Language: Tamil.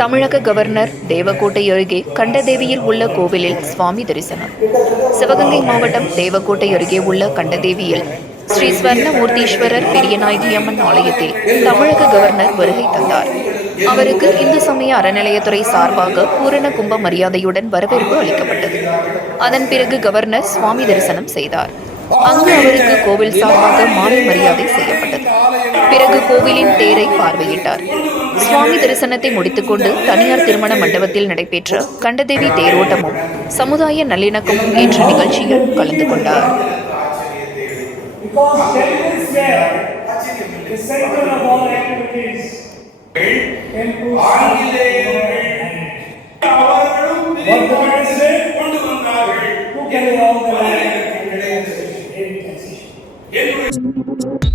தமிழக கவர்னர் தேவக்கோட்டை அருகே கண்டதேவியில் உள்ள கோவிலில் சுவாமி தரிசனம். சிவகங்கை மாவட்டம் தேவக்கோட்டை அருகே உள்ள கண்டதேவியில் ஸ்ரீ ஸ்வர்ணமூர்த்தீஸ்வரர் பெரியநாயகி அம்மன் ஆலயத்தில் தமிழக கவர்னர் வருகை தந்தார். அவருக்கு இந்து சமய அறநிலையத்துறை சார்பாக பூரண கும்ப மரியாதையுடன் வரவேற்பு அளிக்கப்பட்டது. அதன் பிறகு கவர்னர் சுவாமி தரிசனம் செய்தார். அங்கு அவருக்கு கோவில் சார்பாக மாலை மரியாதை செய்யப்பட்டது. பிறகு கோவிலின் தேரை பார்வையிட்டார். சுவாமி தரிசனத்தை முடித்துக்கொண்டு தனியார் திருமண மண்டபத்தில் நடைபெற்ற கண்டதேவி தேரோட்டமும் சமுதாய நல்லிணக்கமும் என்ற நிகழ்ச்சியில் கலந்து கொண்டார். What